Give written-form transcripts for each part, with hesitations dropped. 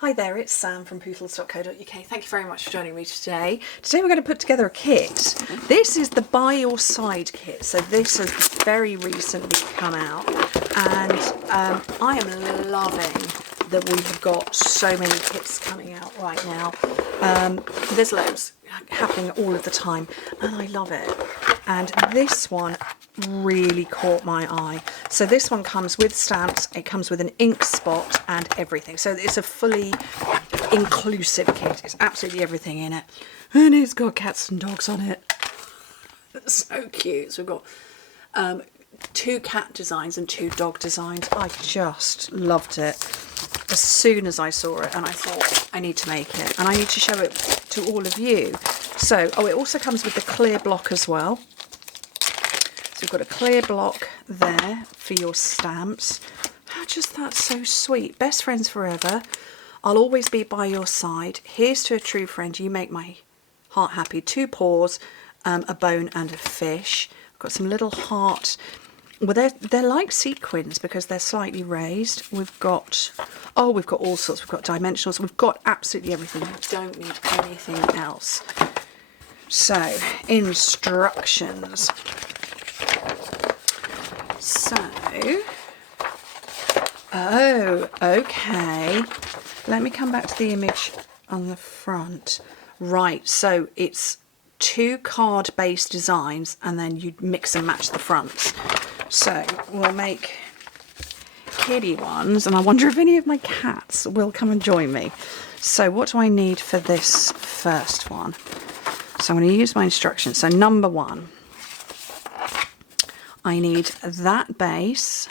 Hi there, it's Sam from Pootles.co.uk. Thank you very much for joining me today. Today we're going to put together a kit. This is the By Your Side kit. So this has very recently come out, and I am loving that we have got so many kits coming out right now. There's loads happening all of the time, and I love it. And this one really caught my eye. So this one comes with stamps, it comes with an ink spot and everything. So it's a fully inclusive kit. It's absolutely everything in it. And it's got cats and dogs on it. It's so cute. So we've got 2 cat designs and 2 dog designs. I just loved it as soon as I saw it, and I thought I need to make it and I need to show it to all of you. So, it also comes with the clear block as well. So you've got a clear block there for your stamps. Oh, just that's so sweet. Best friends forever. I'll always be by your side. Here's to a true friend. You make my heart happy. 2 paws, a bone and a fish. I've got some little heart. Well, they're like sequins because they're slightly raised. We've got all sorts. We've got dimensionals. We've got absolutely everything. We don't need anything else. So, instructions. So, okay. Let me come back to the image on the front. Right, so it's 2 card-based designs and then you mix and match the fronts. So we'll make kitty ones, and I wonder if any of my cats will come and join me. So what do I need for this first one? So I'm going to use my instructions. So number 1, I need that base.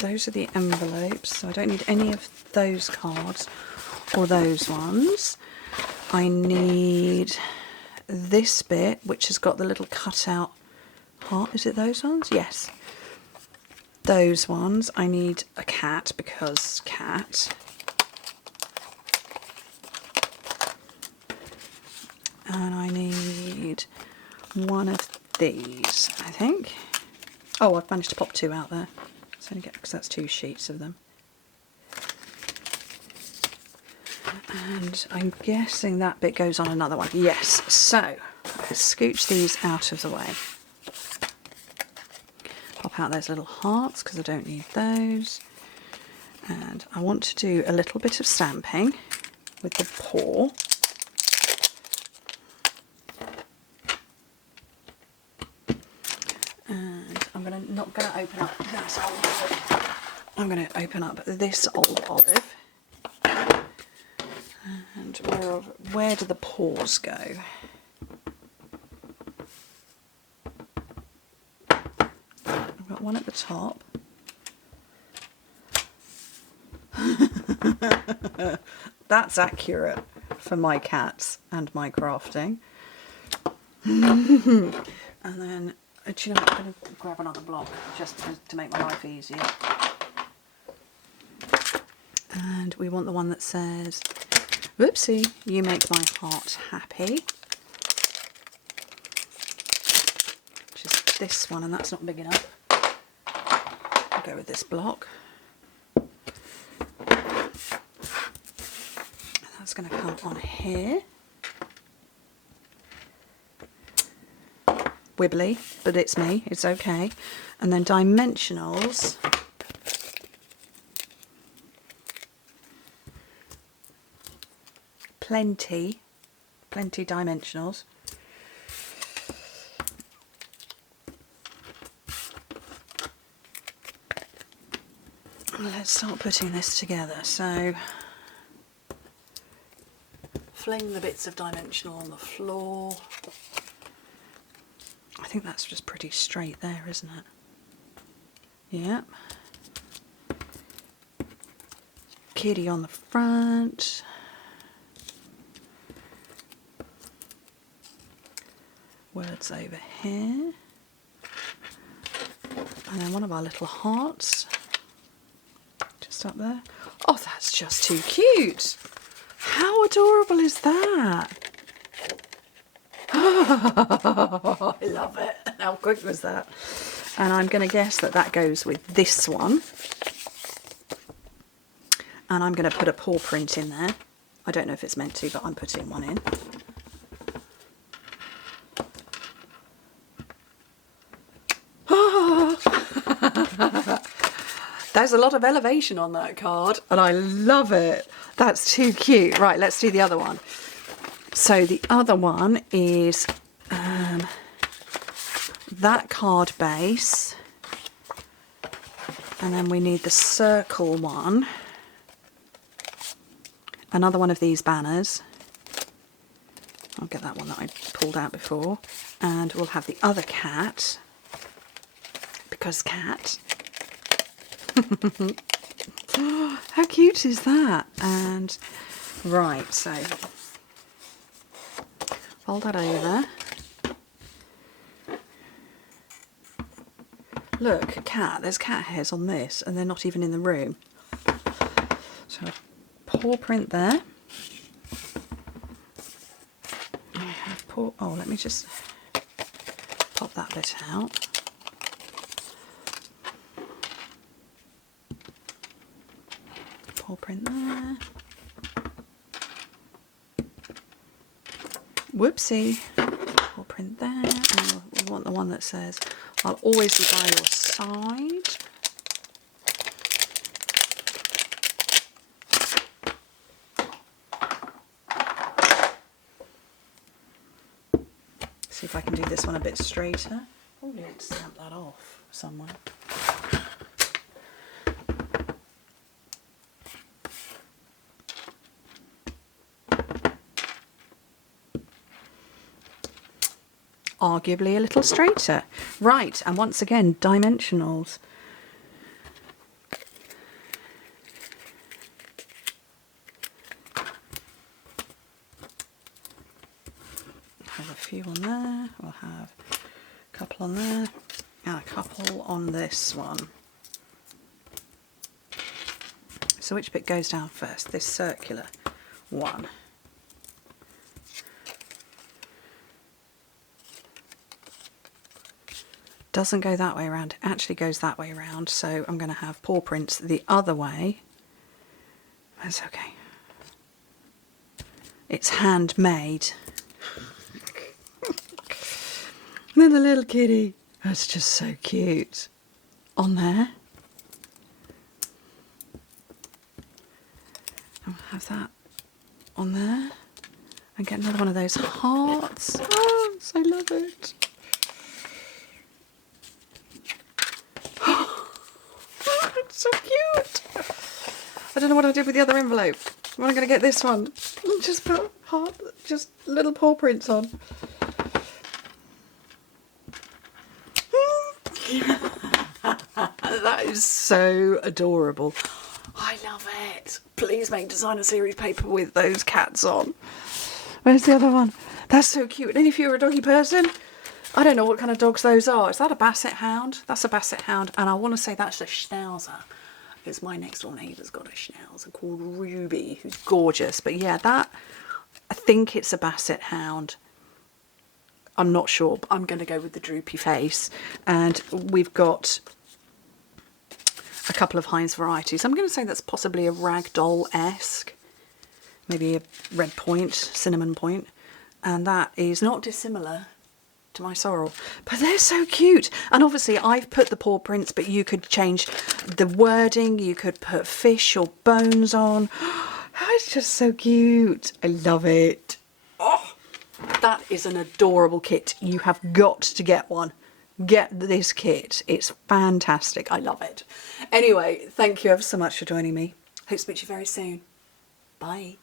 Those are the envelopes, so I don't need any of those cards or those ones. I need this bit, which has got the little cutout heart. Is it those ones? Yes. Those ones. I need a cat because cat. And I need one of these, I think. Oh, I've managed to pop 2 out there. Let's only get, because that's 2 sheets of them. And I'm guessing that bit goes on another one. Yes, so let's scooch these out of the way. Pop out those little hearts because I don't need those. And I want to do a little bit of stamping with the paw. And I'm not going to open up that old olive. I'm going to open up this old olive. And where do the paws go? I've got one at the top. That's accurate for my cats and my crafting. And then, do you know what, I'm going to grab another block just to make my life easier. And we want the one that says, whoopsie, you make my heart happy. Which is this one, and that's not big enough. I'll go with this block. And that's going to come on here. Wibbly, but it's me, it's okay. And then dimensionals. Plenty dimensionals. Let's start putting this together. So fling the bits of dimensional on the floor. I think that's just pretty straight there, isn't it? Yeah. Kitty on the front. Words over here. And then one of our little hearts. Just up there. Oh, that's just too cute. How adorable is that? Oh, I love it. How quick was that? And I'm going to guess that that goes with this one. And I'm going to put a paw print in there. I don't know if it's meant to, but I'm putting one in. There's a lot of elevation on that card, and I love it. That's too cute. Right, let's do the other one. So the other one is that card base, and then we need the circle one. Another one of these banners. I'll get that one that I pulled out before. And we'll have the other cat, because cat. How cute is that? And right, so fold that over. Look, cat. There's cat hairs on this, and they're not even in the room. So paw print there. I have paw. Oh, let me just pop that bit out. Paw print there. Whoopsie. Paw print there. And we want the one that says, "I'll always be by your side." See if I can do this one a bit straighter. Probably need to stamp that off somewhere. Arguably a little straighter. Right, and once again, dimensionals. Have a few on there, we'll have a couple on there, and a couple on this one. So which bit goes down first? This circular one. Doesn't go that way around, it actually goes that way around, so I'm going to have paw prints the other way. That's okay. It's handmade. And then the little kitty, that's just so cute. On there. I'll have that on there. And get another one of those hearts. Oh, I love it. It's so cute. I don't know what I did with the other envelope. I'm going to get this one. Just put heart, just little paw prints on. That is so adorable. I love it. Please make designer series paper with those cats on. Where's the other one? That's so cute. And if you're a doggy person, I don't know what kind of dogs those are. Is that a basset hound? That's a basset hound. And I want to say that's a schnauzer. Because my next door neighbour's got a schnauzer called Ruby, who's gorgeous. But yeah, that, I think it's a basset hound. I'm not sure, but I'm going to go with the droopy face. And we've got a couple of Heinz varieties. I'm going to say that's possibly a ragdoll-esque. Maybe a red point, cinnamon point. And that is not dissimilar to my sorrel. But they're so cute. And obviously I've put the paw prints, but you could change the wording. You could put fish or bones on. It's just so cute. I love it. Oh, that is an adorable kit. You have got to get one. Get this kit. It's fantastic. I love it. Anyway, thank you ever so much for joining me. Hope to speak to you very soon. Bye.